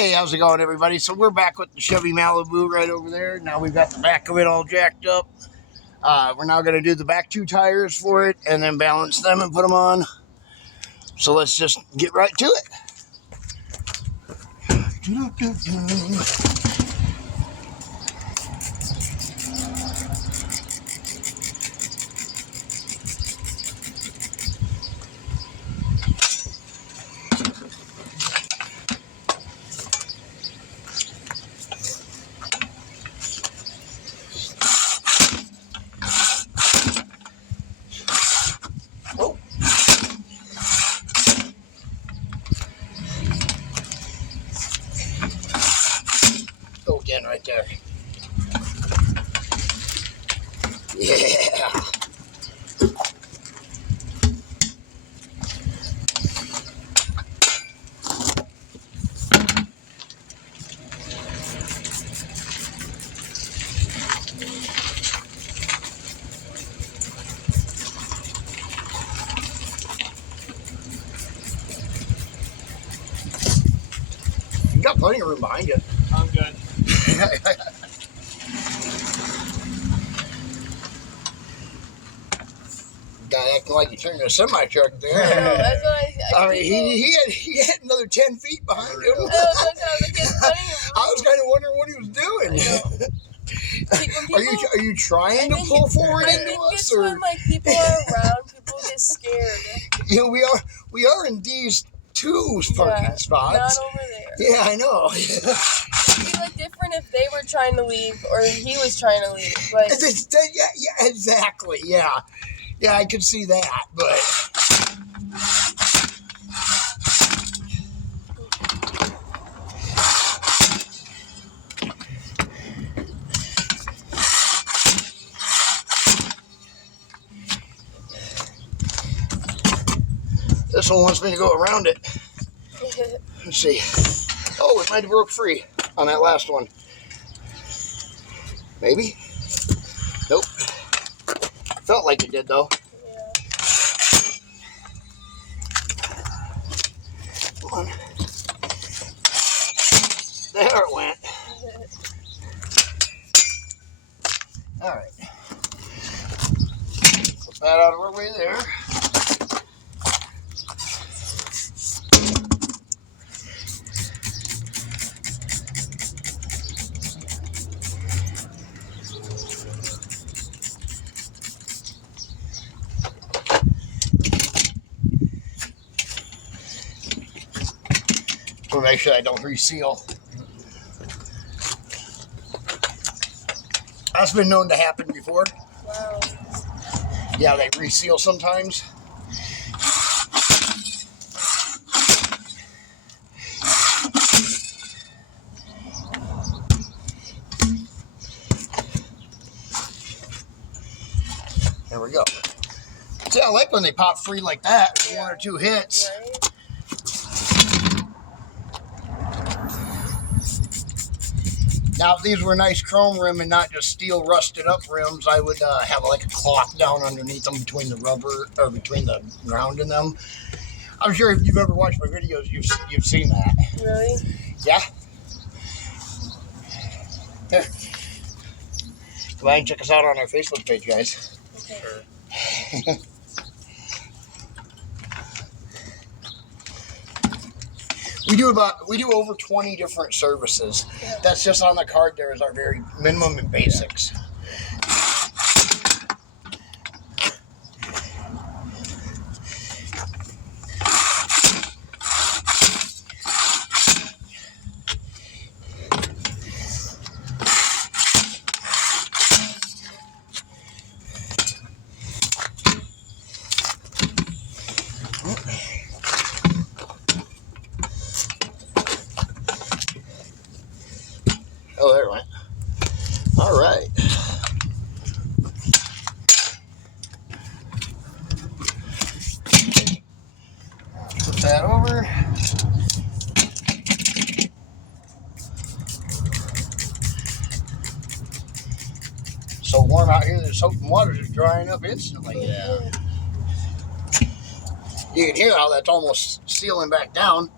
Hey, how's it going, everybody? So we're back with the Chevy Malibu right over there. Now we've got the back of it all jacked up. We're now going to do the back two tires for it and then balance them and put them on. So let's just get right to it. Oh. Go again right there. Yeah. You got plenty of room behind you. I'm good. Guy acting like you're turning a semi truck there. I know, that's what I mean, he had another 10 feet behind him. I was kind of wondering what he was doing. Are you trying to pull forward into us, or when people are around, people get scared. You know, we are in these two parking spots. Not over there. Yeah, I know. It'd be like different if they were trying to leave or he was trying to leave. Like, yeah, exactly. Yeah, I could see that, but. This one wants me to go around it. Let's see. Oh, it might have broke free on that last one. Maybe? Nope. Felt like it did, though. Yeah. Come on. There it went. All right. Put that out of our way there. To make sure I don't reseal. That's been known to happen before. Wow. Yeah, they reseal sometimes. There we go. See, I like when they pop free like that with one or two hits. Right? Now, if these were nice chrome rim and not just steel rusted up rims, I would have like a cloth down underneath them between the rubber or between the ground in them. I'm sure if you've ever watched my videos, you've seen that. Really? Yeah. Here. Come on and check us out on our Facebook page, guys. Okay. Sure. We do over 20 different services. Yeah. That's just on the card there is our very minimum and basics. Oh, there it went. All right. Put that over. So warm out here, the soap and water is drying up instantly. Yeah. You can hear how that's almost sealing back down.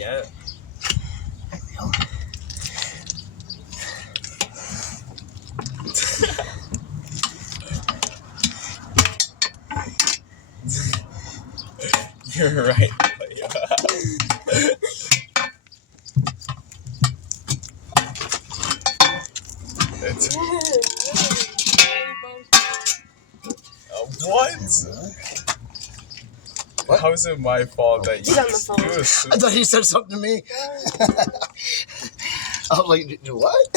yet. You're right. It's, what? What? How is it my fault that He's on the phone. you assume? I thought he said something to me. I was like, do what?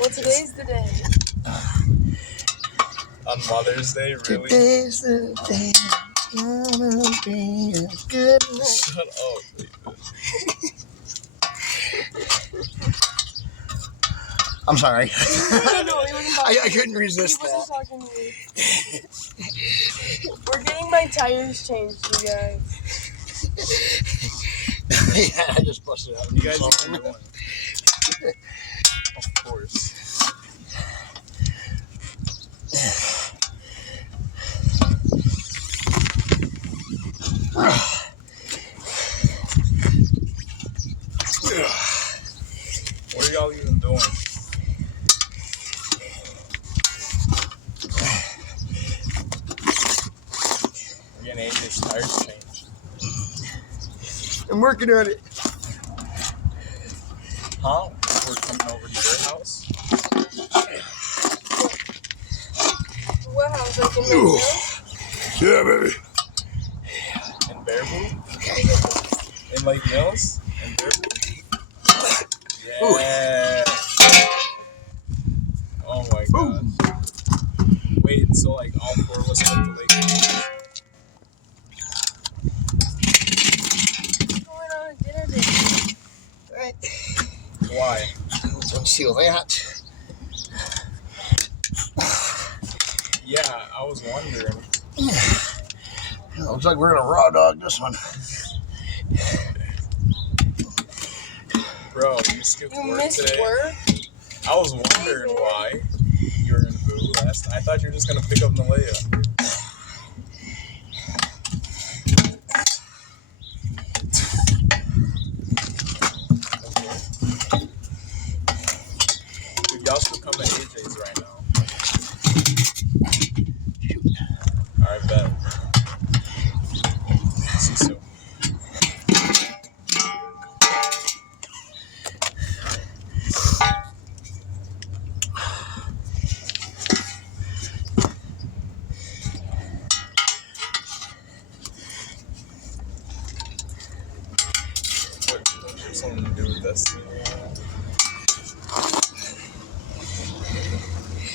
Well, today's the day. On Mother's Day, really? Today's the day. Gonna be a good night. Shut up, baby. I'm sorry. No, he wasn't talking. I couldn't resist He that. wasn't talking to me. We're getting my tires changed, you guys. Yeah, I just busted out. You guys are doing. Of course. What are y'all even doing? We're getting AJ's tires changed. I'm working on it. Huh? We're coming over to your house? What house? Like in my house? Yeah, baby. In Baraboo? In Lake Mills? In Baraboo? Yeah. Oh my god. Wait, so like all four of us went to Lake Mills? What's going on at dinner date? Right. Why? Let's unseal that. Yeah, I was wondering. Looks like we're gonna raw dog this one. Bro, you skipped You work missed today? work? I was wondering why you were in Boo last night. I thought you were just gonna pick up Nalea. Dude, y'all still come to AJ's right now. Alright, bet. See you soon. What has something to do with this?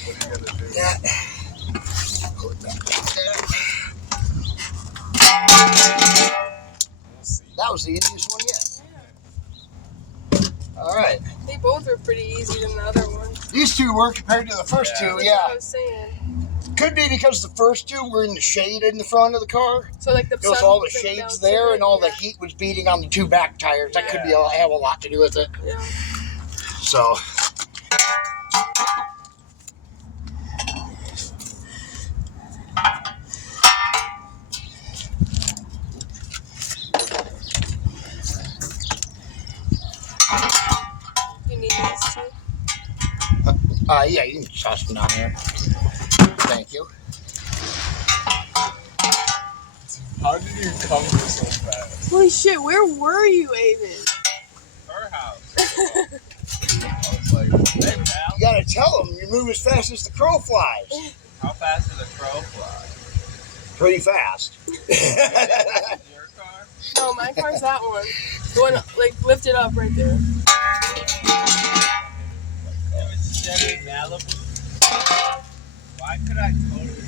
What are you gonna do? Yeah. Put that back there. We'll see. That was the easiest one yet. All right. They both were pretty easy than the other one. These two were compared to the first Yeah. two. That's Yeah. what I was saying. Could be because the first two were in the shade in the front of the car. So like the There was sun all the went down shades so there, much, and all the yeah. heat was beating on the two back tires. That could be Yeah. have a lot to do with it. Yeah. So. You need this too? Yeah, you can toss them down there. Thank you. How did you come here so fast? Holy shit, where were you, Aiden? Her house. I was like, hey, pal. You gotta tell them you move as fast as the crow flies. How fast did a crow fly? Pretty fast. Your car? No, my car's that one. The one, like, lifted up right there. It was Chevy Malibu. Why could I totally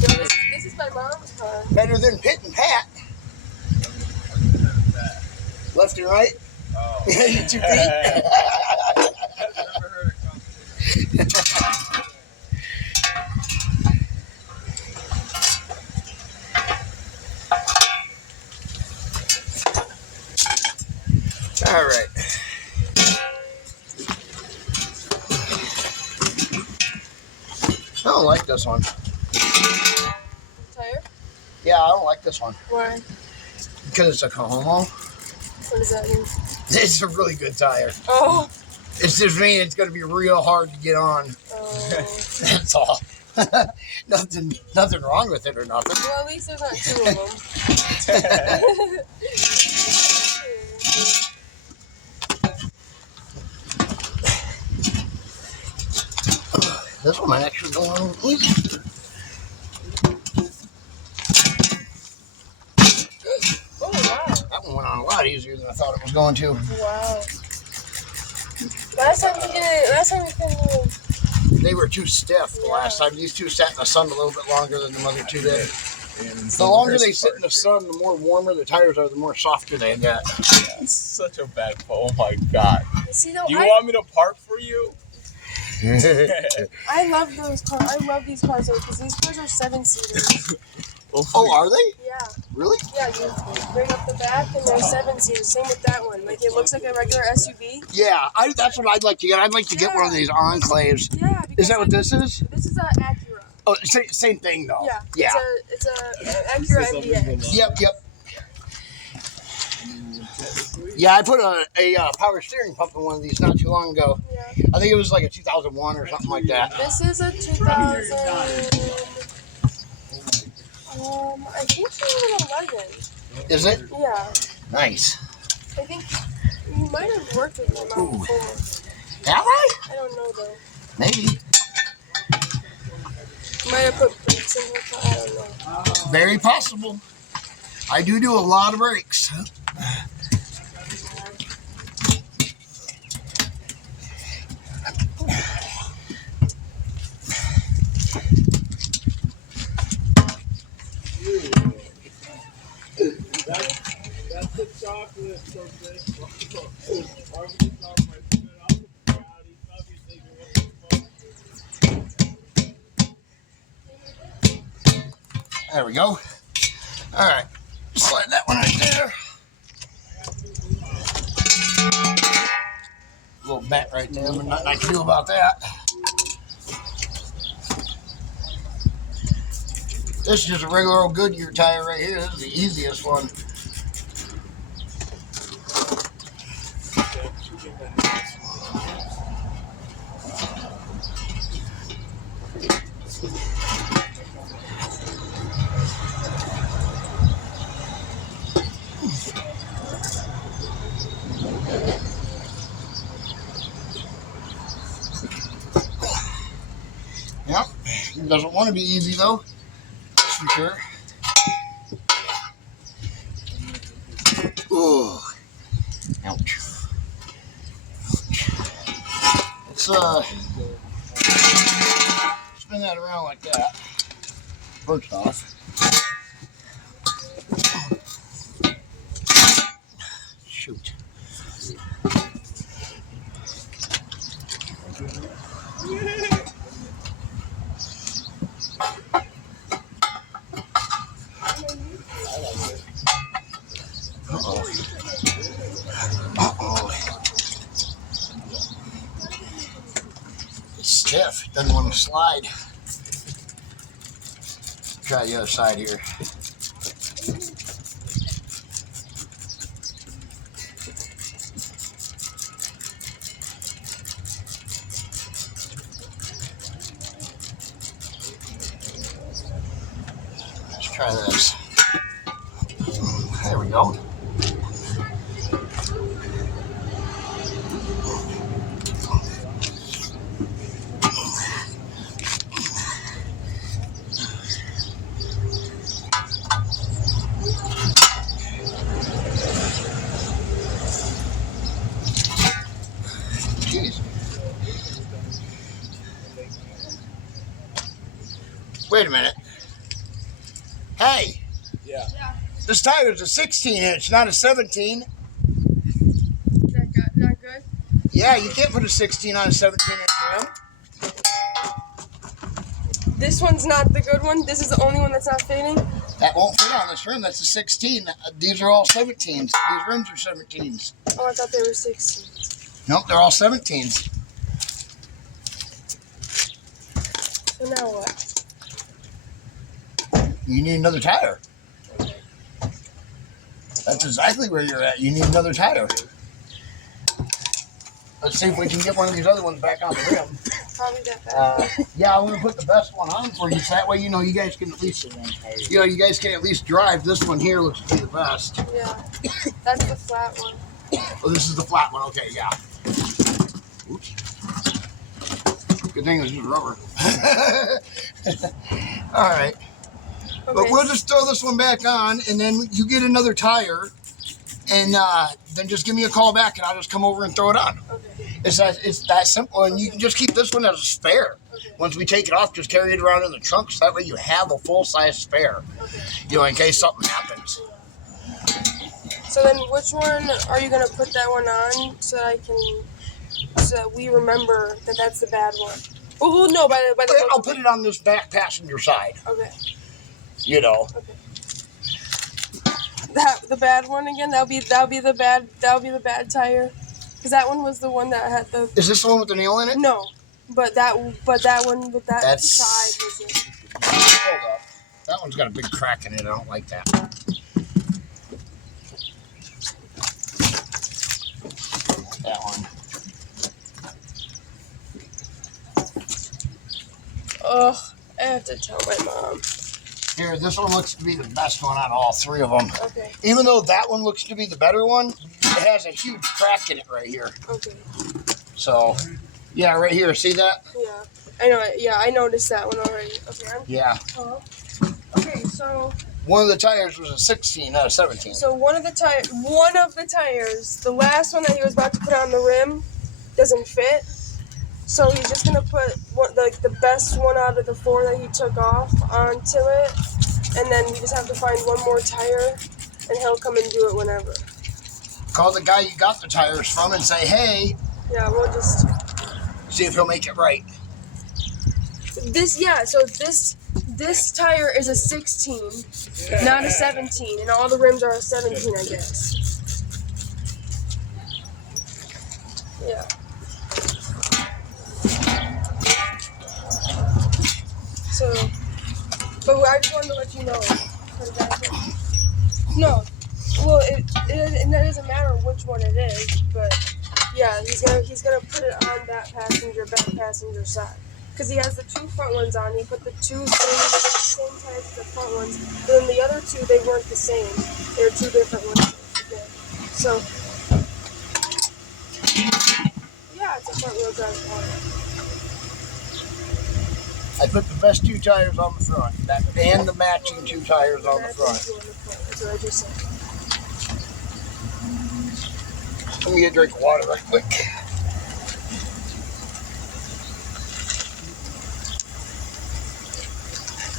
No, this is my mom's car. Better than Pit and Pat. Left and right. Oh. You 2 feet. I've never heard it come. All right. I don't like this one. Tire? Yeah, I don't like this one. Why? Because it's a Kahoma. What does that mean? It's a really good tire. Oh. It's just mean it's going to be real hard to get on. Oh. That's all. nothing wrong with it or nothing. Well, at least there's not two of them. This one might actually go on easy. Oh, wow. That one went on a lot easier than I thought it was going to. Wow. Last time we couldn't do it. They were too stiff the last time. These two sat in the sun a little bit longer than the other two did. And The longer they sit in the sun, the more warmer the tires are, the more softer they get. That's such a bad. Oh my god. See, though, Do you want me to park for you? I love those cars. I love these cars though, because these cars are 7-seaters. Oh, are they? Yeah. Really? Yeah, you bring up the back and they're 7-seaters. Same with that one. Like, it looks like a regular SUV. Yeah, that's what I'd like to get. I'd like to get one of these Enclaves. Yeah. Is that what this is? This is an Acura. Oh, same thing though. Yeah. Yeah. It's a Acura MDX. Yep. Yeah, I put a power steering pump in one of these not too long ago. Yeah. I think it was like a 2001 or something like that. This is a 2000. I think 2011. Is it? Yeah. Nice. I think you might have worked with them Ooh. before. Have I? I don't know though. Maybe. Might have put brakes in her car. I don't know. Very possible. I do a lot of brakes. That's the chocolate from this. There we go. All right. Slide that one right there. A little bent right there, but nothing I can do about that. This is just a regular old Goodyear tire right here. This is the easiest one. Yep. It doesn't want to be easy though. That's for sure. Ooh. Ouch. Let's spin that around like that. First off. Shoot. Uh-oh. It's stiff. It doesn't want to slide. Try the other side here. Let's try this. There we go. Jeez. Wait a minute. Hey, Yeah. this tire is a 16-inch, not a 17. Not good? Yeah, you can't put a 16 on a 17-inch rim. This one's not the good one? This is the only one that's not fitting? That won't fit on this rim. That's a 16. These are all 17s. These rims are 17s. Oh, I thought they were 16s. Nope, they're all 17s. So now what? You need another tire. Okay. That's exactly where you're at. You need another tire. Let's see if we can get one of these other ones back on the rim. Probably that bad. Yeah, I'm gonna put the best one on for you, so that way you know you guys can at least, you guys can at least drive. This one here looks to be the best. Yeah. That's the flat one. Oh, this is the flat one. Okay, yeah. Oops. Good thing it was just rubber. All right. Okay. But we'll just throw this one back on, and then you get another tire, and then just give me a call back, and I'll just come over and throw it on. Okay. It's that simple, and you can just keep this one as a spare. Okay. Once we take it off, just carry it around in the trunk, so that way you have a full-size spare. Okay. You know, in case something happens. So then, which one are you gonna put that one on so that we remember that that's the bad one? Oh no, by the. I'll put it on this back passenger side. Okay. You know. Okay. The bad one again. That'll be the bad tire. Because that one was the one that had the. Is this the one with the nail in it? No, but that one with that side was it. Hold up. That one's got a big crack in it. I don't like that. That one. Ugh, I have to tell my mom. Here, this one looks to be the best one out of all three of them. Okay. Even though that one looks to be the better one, it has a huge crack in it right here. Okay. So, yeah, right here. See that? Yeah, I know. Yeah, I noticed that one already. Okay. Yeah. Okay, so. One of the tires was a 16, not a 17. So one of the tires, the last one that he was about to put on the rim, doesn't fit. So he's just gonna put the best one out of the 4 that he took off onto it, and then we just have to find one more tire, and he'll come and do it whenever. Call the guy you got the tires from and say, hey. Yeah, we'll just. See if he'll make it right. This tire is a 16, not a 17, and all the rims are a 17, I guess. Yeah. So, but I just wanted to let you know. No, well, it doesn't matter which one it is, but yeah, he's gonna put it on that back passenger side. Because he has the 2 front ones on, he put the 2 same types as the front ones, but then the other 2, they weren't the same. They were 2 different ones. Okay. So, yeah, it's a front wheel drive car. I put the best 2 tires on the front, and the matching 2 tires on the front. That's what I just said. Let me get a drink of water right quick.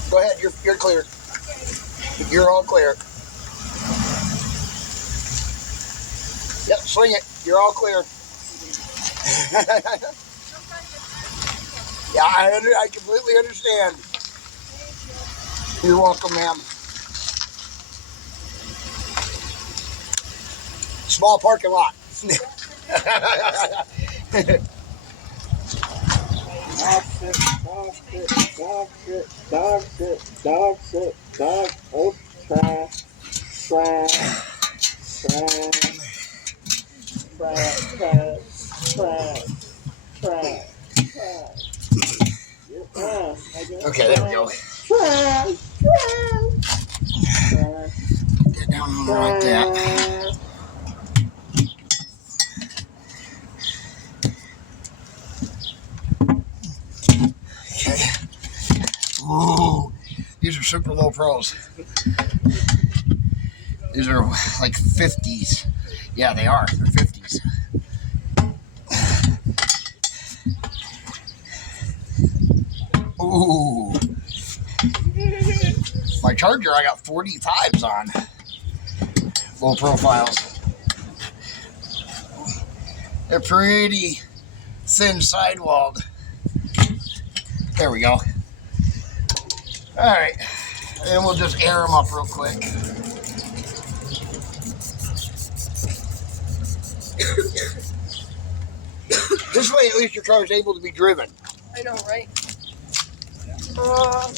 Go ahead, you're clear. You're all clear. Yep, swing it. You're all clear. Yeah, I completely understand. You're welcome, ma'am. Small parking lot. Dog sit, oh, trash. Okay, there we go. Get down on there like that. Okay. Ooh, these are super low pros. These are like 50s. Yeah, they are. They're 50s. Ooh. My Charger, I got 45s on. Low profiles. They're pretty thin sidewalled. There we go. Alright. And we'll just air them up real quick. This way, at least your car is able to be driven. I know, right? Uh,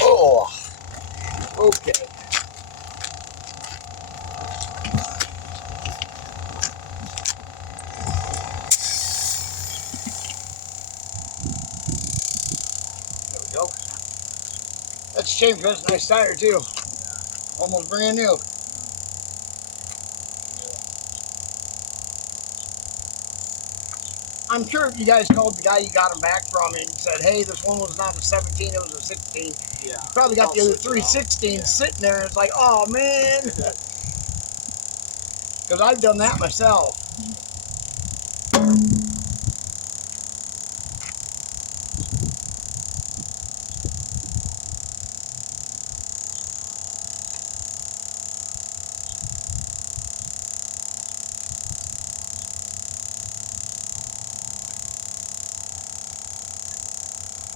Oh, okay. There we go. That's a shame because it's a nice tire too. Almost brand new. I'm sure if you guys called the guy you got them back from and said, hey, this one was not a 17, it was a 16. Yeah. You probably got the other 316 sitting there and it's like, oh man. Because I've done that myself.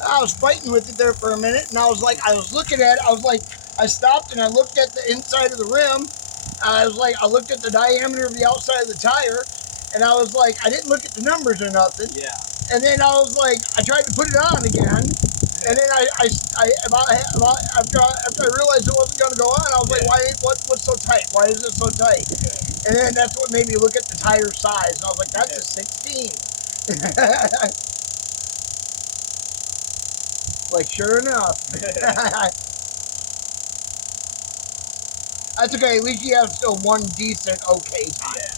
I was fighting with it there for a minute, and I was looking at it, I stopped and I looked at the inside of the rim. I looked at the diameter of the outside of the tire, and I was like, I didn't look at the numbers or nothing. Yeah. And then I was like, I tried to put it on again, and then after I realized it wasn't going to go on, I was like, what's so tight? Why is it so tight? And then that's what made me look at the tire size, and I was like, that's a 16. Like, sure enough. That's okay. At least you have still one decent, okay tire. Yeah.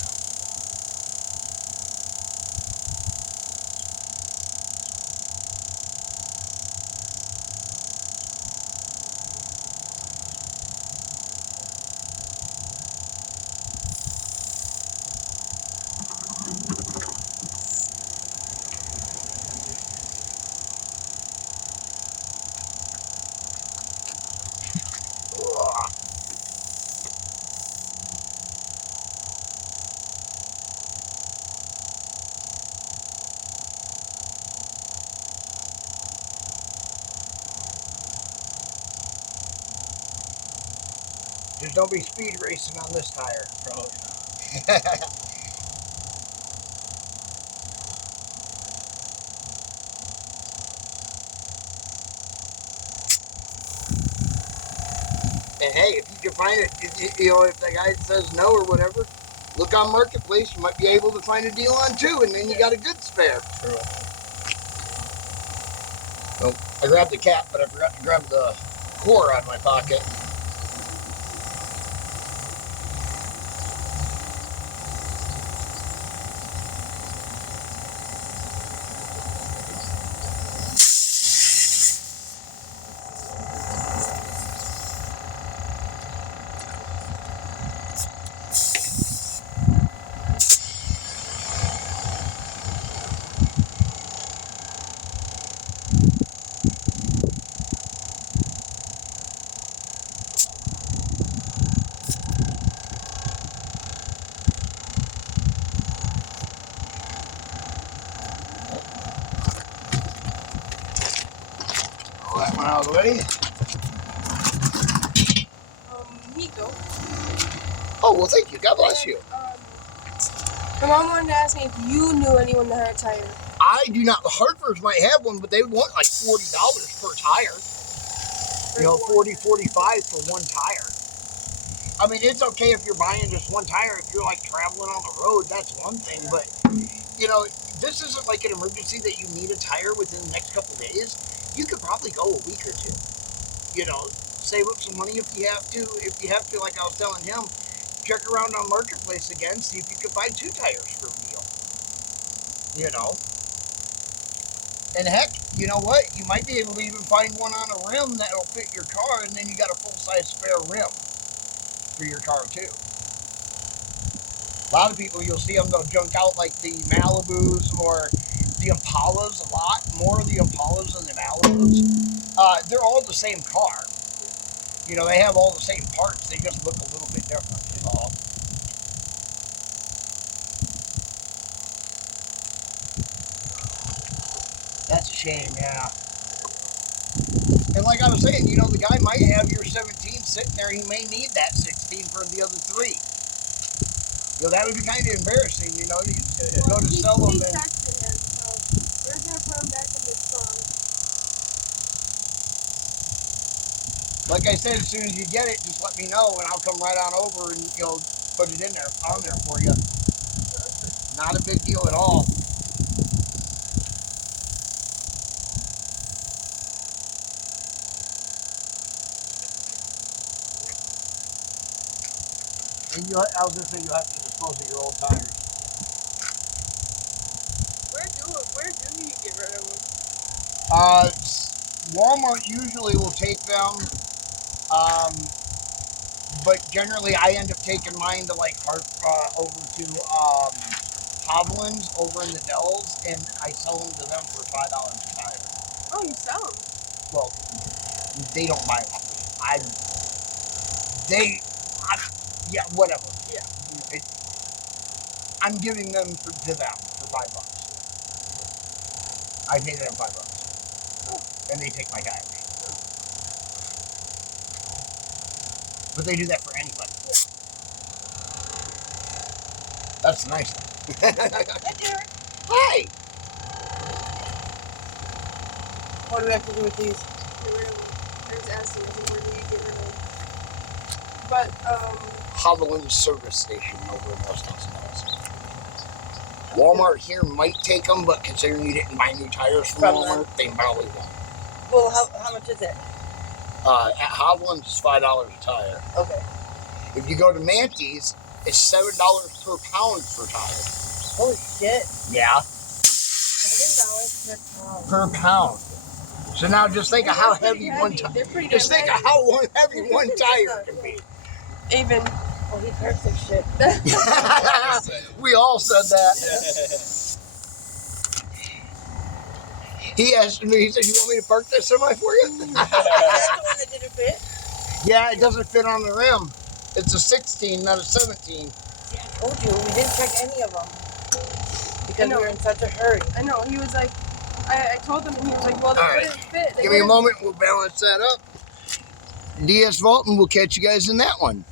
Just don't be speed racing on this tire. Probably And hey, if you can find it, if the guy says no or whatever, look on Marketplace. You might be able to find a deal on two, and then you got a good spare. True. Oh, I grabbed the cap, but I forgot to grab the core out of my pocket. Pull that one out of the way. Miko. Oh, well, thank you. God bless you. My mom wanted to ask me if you knew anyone that had a tire. I do not. The Hartfords might have one, but they want like $40 per tire. You know, 40, 45 for one tire. I mean, it's okay if you're buying just one tire. If you're like traveling on the road, that's one thing. But, you know, this isn't like an emergency that you need a tire within the next couple of days. You could probably go a week or two. You know, save up some money if you have to. If you have to, like I was telling him, check around on Marketplace again, see if you can find two tires for a deal. You know? And heck, you know what? You might be able to even find one on a rim that'll fit your car, and then you got a full-size spare rim for your car too. A lot of people, you'll see them, they'll junk out like the Malibus or the Impalas a lot. More of the Impalas than the Malibus. They're all the same car. You know, they have all the same parts. They just look a little bit different. You know? That's a shame, yeah. And like I was saying, you know, the guy might have your 17 sitting there. He may need that 16 for the other 3. You know, that would be kind of embarrassing, you know, to go to sell them. He texted him, so we're going to put him back in the trunk. Like I said, as soon as you get it, just let me know, and I'll come right on over and, you know, put it in there, on there for you. Not a big deal at all. And I was going to say, you have to dispose of your old tires. Where do you get rid of them? Walmart usually will take them, but generally I end up taking mine to like over to Hovland's over in the Dells, and I sell them to them for $5 a tire. Oh, you sell them? Well, they don't buy them. Yeah, whatever. Yeah. I'm giving them to them for $5. I pay them $5, and they take my tires. But they do that for anybody. That's nice. Hi. What do we have to do with these? Get rid of them. I was asking, where do you get rid of them? But, Hovland service station over in West House. Walmart here might take them, but considering you didn't buy new tires from Walmart, they probably won't. Well, how much is it? At Hovland's, it's $5 a tire. Okay. If you go to Manty's, it's $7 per pound per tire. Holy shit. Yeah, $7 per pound. So now just think of how heavy one tire. They're pretty Just think of how heavy one tire can be. Even. Oh, he hurt some shit. We all said that. He asked me, he said, "You want me to park this semi for you?" That's the one that didn't fit? Yeah, it doesn't fit on the rim. It's a 16, not a 17. See, I told you, we didn't check any of them. Because we were in such a hurry. I know, he was like, I told him, and he was like, well, they All right. wouldn't fit. Give me a moment, we'll balance that up. DS Vaulton, we'll catch you guys in that one.